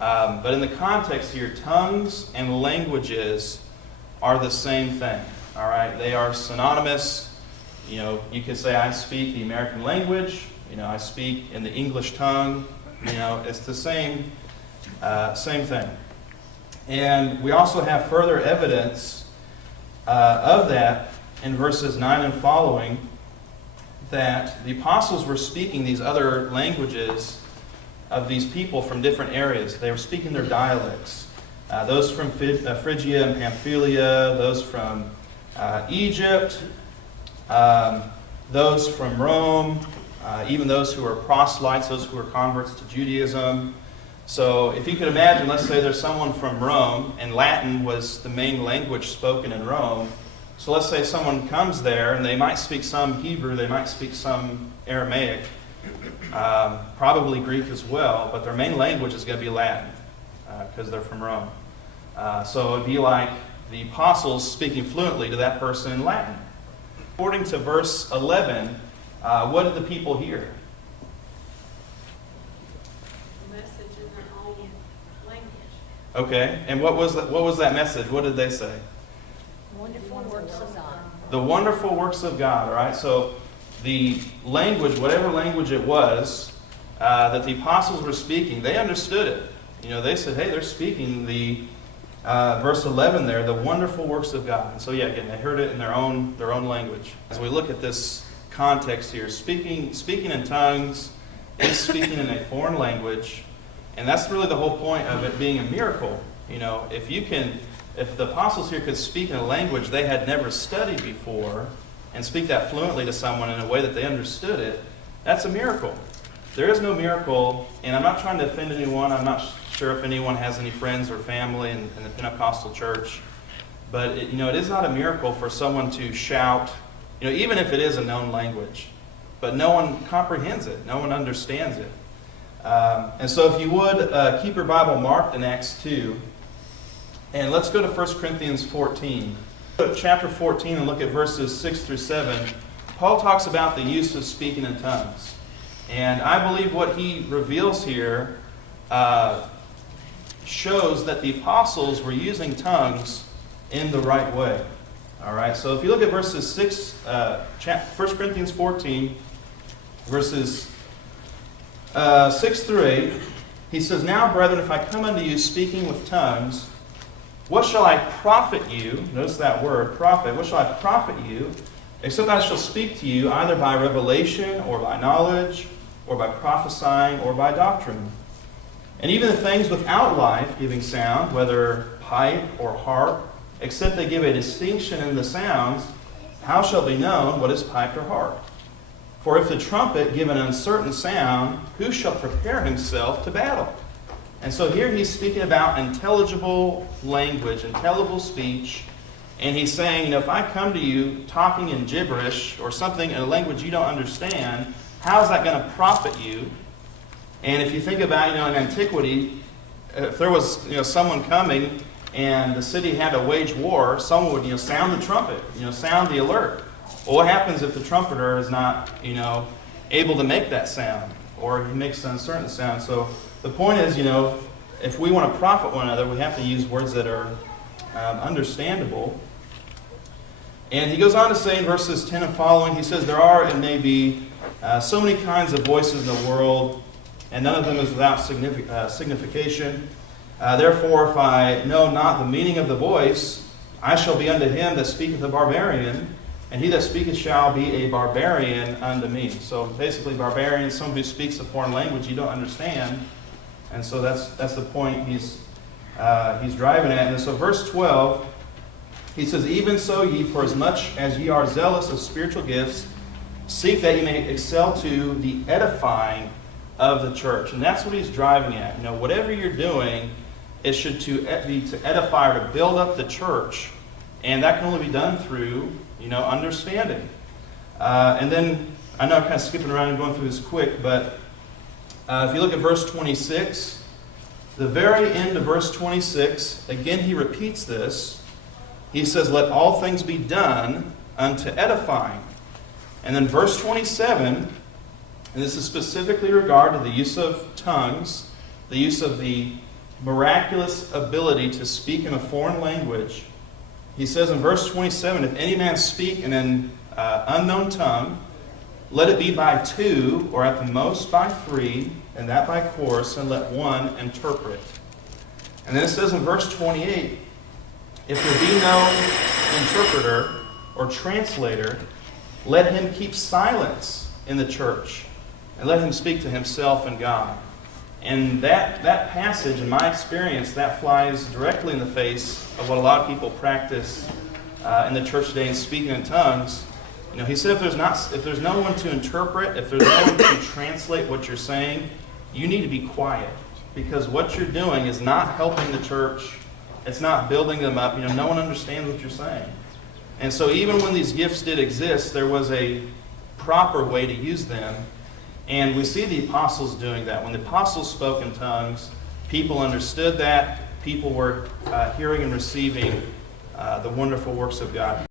But in the context here, tongues and languages are the same thing. All right, they are synonymous. You could say I speak the American language. I speak in the English tongue. It's the same thing. And we also have further evidence of that in verses 9 and following, that the apostles were speaking these other languages of these people from different areas. They were speaking their dialects. Those from Phrygia and Pamphylia, those from Egypt, those from Rome, even those who were proselytes, those who were converts to Judaism. So if you could imagine, let's say there's someone from Rome, and Latin was the main language spoken in Rome. So let's say someone comes there, and they might speak some Hebrew, they might speak some Aramaic, probably Greek as well, but their main language is going to be Latin, because they're from Rome. So it would be like the apostles speaking fluently to that person in Latin. According to verse 11, what did the people hear? Message in their own language. Okay, and what was that message? What did they say? Wonderful works of God. The wonderful works of God, all right? So the language, whatever language it was that the apostles were speaking, they understood it. They said, hey, they're speaking the, verse 11 there, the wonderful works of God. And so yeah, again, they heard it in their own language. As we look at this context here, speaking in tongues is speaking in a foreign language, and that's really the whole point of it being a miracle. If the apostles here could speak in a language they had never studied before and speak that fluently to someone in a way that they understood it, that's a miracle. There is no miracle, and I'm not trying to offend anyone. I'm not sure if anyone has any friends or family in the Pentecostal church, but it is not a miracle for someone to shout, even if it is a known language, but no one comprehends it, no one understands it. And so if you would, keep your Bible marked in Acts 2, and let's go to 1 Corinthians 14. Go to chapter 14 and look at verses 6 through 7. Paul talks about the use of speaking in tongues. And I believe what he reveals here shows that the apostles were using tongues in the right way. All right, so if you look at verses 1 Corinthians 14, verses 6 through 8, he says, "Now, brethren, if I come unto you speaking with tongues, what shall I profit you?" Notice that word, profit. "What shall I profit you, except I shall speak to you either by revelation or by knowledge or by prophesying or by doctrine? And even the things without life giving sound, whether pipe or harp, except they give a distinction in the sounds, how shall be known what is piped or harp? For if the trumpet give an uncertain sound, who shall prepare himself to battle?" And so here he's speaking about intelligible language, intelligible speech, and he's saying, if I come to you talking in gibberish or something in a language you don't understand, how is that going to profit you? And if you think about, in antiquity, if there was, someone coming and the city had to wage war, someone would, sound the trumpet, sound the alert. Well, what happens if the trumpeter is not, able to make that sound, or he makes an uncertain sound? So the point is, if we want to profit one another, we have to use words that are understandable. And he goes on to say in verses 10 and following, he says, "There are, and may be, so many kinds of voices in the world, and none of them is without signification. Therefore, if I know not the meaning of the voice, I shall be unto him that speaketh a barbarian, and he that speaketh shall be a barbarian unto me." So basically, barbarian is someone who speaks a foreign language you don't understand. And so that's the point he's driving at. And so verse 12, he says, "Even so ye, for as much as ye are zealous of spiritual gifts, seek that ye may excel to the edifying of the church." And that's what he's driving at. Whatever you're doing, it should be to edify or to build up the church. And that can only be done through, understanding. And then, I know I'm kind of skipping around and going through this quick, but if you look at verse 26, the very end of verse 26, again he repeats this. He says, "Let all things be done unto edifying." And then verse 27, and this is specifically regard to the use of tongues, the use of the miraculous ability to speak in a foreign language, he says in verse 27, if any man speak in an unknown tongue, let it be by two, or at the most by three, and that by course, and let one interpret. And then it says in verse 28, if there be no interpreter or translator, let him keep silence in the church, and let him speak to himself and God. And that passage, in my experience, that flies directly in the face of what a lot of people practice in the church today in speaking in tongues. You know, he said if there's no one to interpret, if there's no one to translate what you're saying, you need to be quiet, because what you're doing is not helping the church. It's not building them up. You know, no one understands what you're saying. And so even when these gifts did exist, there was a proper way to use them. And we see the apostles doing that. When the apostles spoke in tongues, people understood that. People were hearing and receiving the wonderful works of God.